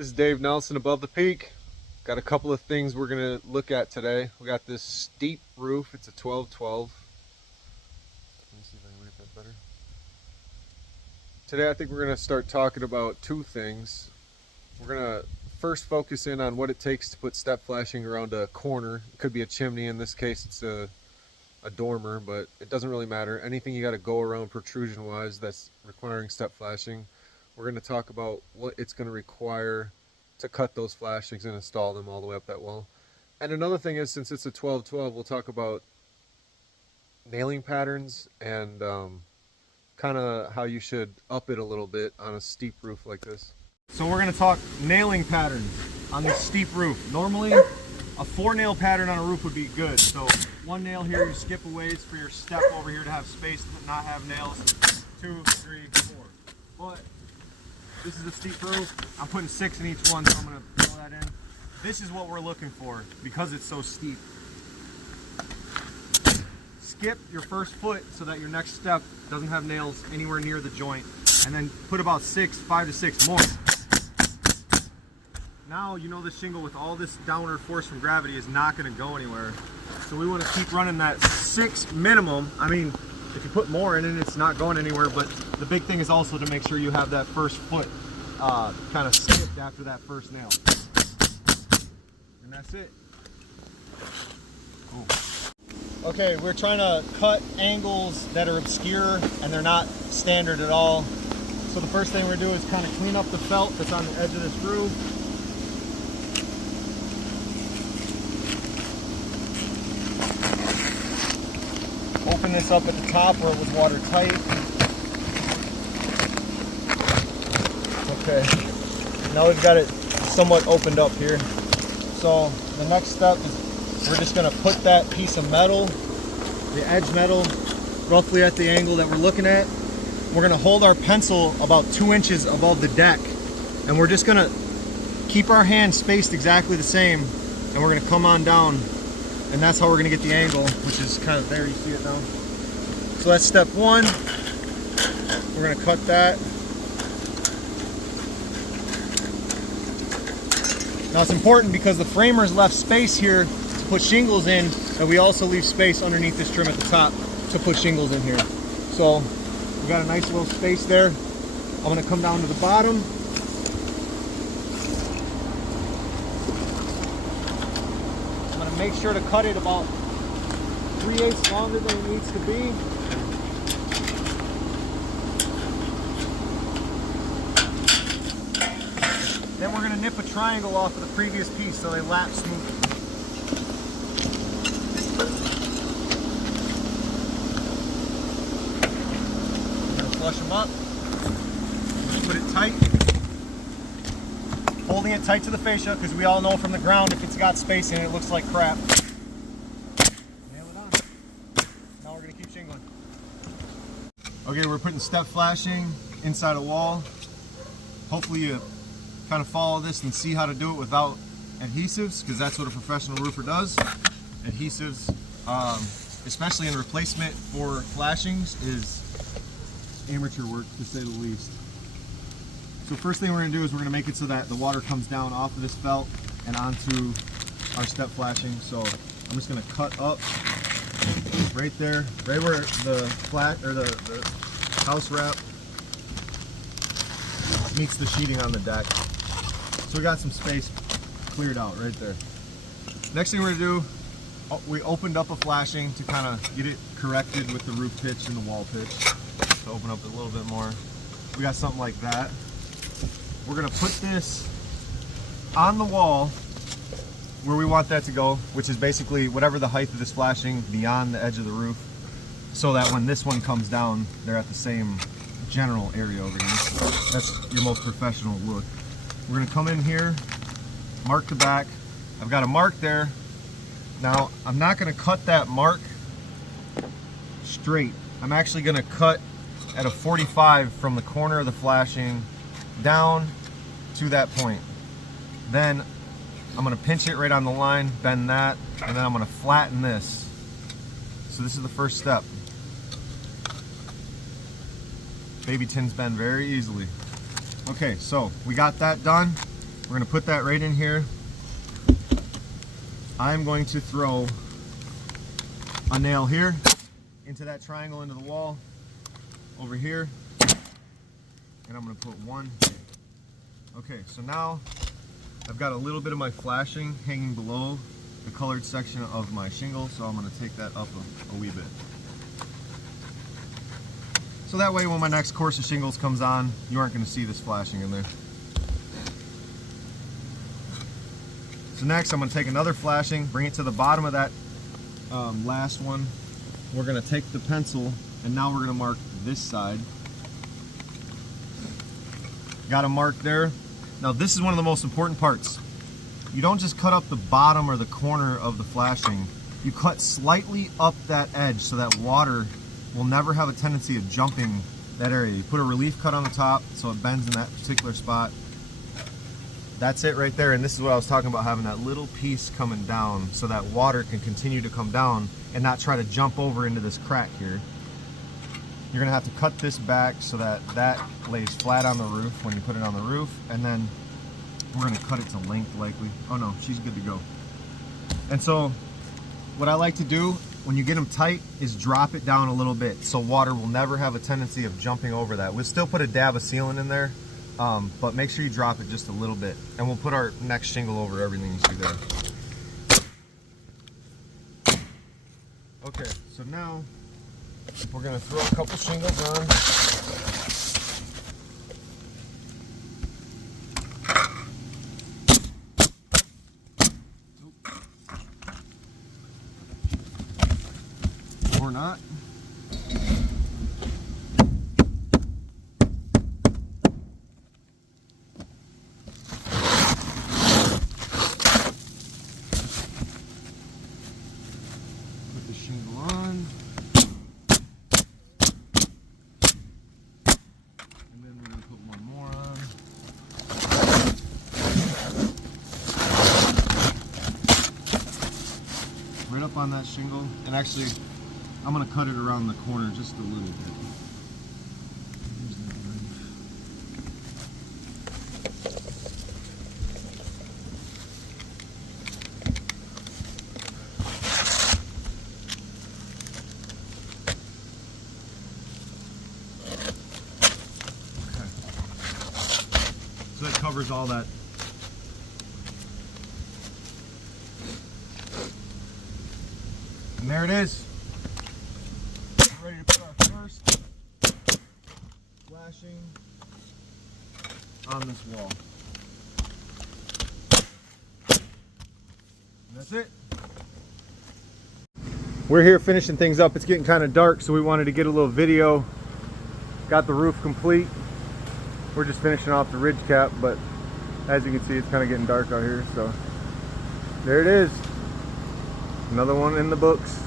This is Dave Nelson above the peak. Got a couple of things we're going to look at today. We got this steep roof. It's a 12-12. Let me see if I can make that better. Today I think we're going to start talking about two things. We're going to first focus in on what it takes to put step flashing around a corner. It could be a chimney. In this case it's a dormer, but it doesn't really matter. Anything you got to go around protrusion wise that's requiring step flashing. We're going to talk about what it's going to require to cut those flashings and install them all the way up that wall. And another thing is, since it's a 12-12, we'll talk about nailing patterns and kind of how you should up it a little bit on a steep roof like this. So we're going to talk nailing patterns on this steep roof. Normally, a 4-nail pattern on a roof would be good. So 1 nail here, you skip a ways for your step over here to have space to not have nails. 2, 3, 4. But this is a steep roof. I'm putting 6 in each one, so I'm going to throw that in. This is what we're looking for because it's so steep. Skip your first foot so that your next step doesn't have nails anywhere near the joint, and then put about 5 to 6 more. Now you know the shingle with all this downward force from gravity is not going to go anywhere. So we want to keep running that 6 minimum. I mean, if you put more in it, it's not going anywhere, but the big thing is also to make sure you have that first foot kind of skipped after that first nail. And that's it. Cool. Okay, we're trying to cut angles that are obscure and they're not standard at all. So the first thing we're going to do is kind of clean up the felt that's on the edge of this roof. Open this up at the top where it was watertight. Okay, now we've got it somewhat opened up here. So the next step is we're just going to put that piece of metal, the edge metal, roughly at the angle that we're looking at. We're going to hold our pencil about 2 inches above the deck, and we're just going to keep our hands spaced exactly the same, and we're going to come on down. And that's how we're going to get the angle, which is kind of there, you see it now. So that's step 1. We're going to cut that. Now it's important because the framers left space here to put shingles in, and we also leave space underneath this trim at the top to put shingles in here. So we got a nice little space there. I'm going to come down to the bottom. Make sure to cut it about 3/8 longer than it needs to be. Then we're going to nip a triangle off of the previous piece so they lap smoothly. We're going to flush them up. Put it tight. Holding it tight to the fascia because we all know from the ground if it's got space in it, it looks like crap. Nail it on. Now we're going to keep shingling. Okay, we're putting step flashing inside a wall. Hopefully you kind of follow this and see how to do it without adhesives, because that's what a professional roofer does. Adhesives, especially in replacement for flashings, is amateur work to say the least. So first thing we're going to do is we're going to make it so that the water comes down off of this felt and onto our step flashing. So I'm just going to cut up right there, right where the flat or the house wrap meets the sheeting on the deck. So we got some space cleared out right there. Next thing we're going to do, we opened up a flashing to kind of get it corrected with the roof pitch and the wall pitch. To open up a little bit more. We got something like that. We're going to put this on the wall where we want that to go, which is basically whatever the height of this flashing beyond the edge of the roof, so that when this one comes down, they're at the same general area over here. That's your most professional look. We're going to come in here, mark the back. I've got a mark there. Now, I'm not going to cut that mark straight. I'm actually going to cut at a 45 from the corner of the flashing down to that point. Then I'm going to pinch it right on the line, bend that, and then I'm going to flatten this. So this is the first step. Baby tins bend very easily. Okay, so we got that done. We're going to put that right in here. I'm going to throw a nail here into that triangle into the wall over here, and I'm going to put one. Okay, so now I've got a little bit of my flashing hanging below the colored section of my shingle, so I'm going to take that up a wee bit. So that way when my next course of shingles comes on, you aren't going to see this flashing in there. So next I'm going to take another flashing, bring it to the bottom of that last one. We're going to take the pencil and now we're going to mark this side. Got a mark there. Now this is one of the most important parts. You don't just cut up the bottom or the corner of the flashing. You cut slightly up that edge so that water will never have a tendency of jumping that area. You put a relief cut on the top so it bends in that particular spot. That's it right there, and this is what I was talking about, having that little piece coming down so that water can continue to come down and not try to jump over into this crack here. You're gonna have to cut this back so that that lays flat on the roof when you put it on the roof, and then we're gonna cut it to length likely. Oh no, she's good to go. And so what I like to do when you get them tight is drop it down a little bit so water will never have a tendency of jumping over that. We'll still put a dab of sealant in there, but make sure you drop it just a little bit, and we'll put our next shingle over everything you see there. Okay, so now we're going to throw a couple shingles on. Or not. Put the shingle on. And then we're going to put one more on. Right up on that shingle. And actually, I'm going to cut it around the corner just a little bit. Okay. So that covers all that. And there it is. Ready to put our first flashing on this wall. And that's it. We're here finishing things up. It's getting kind of dark, so we wanted to get a little video. Got the roof complete. We're just finishing off the ridge cap, but as you can see, it's kind of getting dark out here, so there it is. Another one in the books.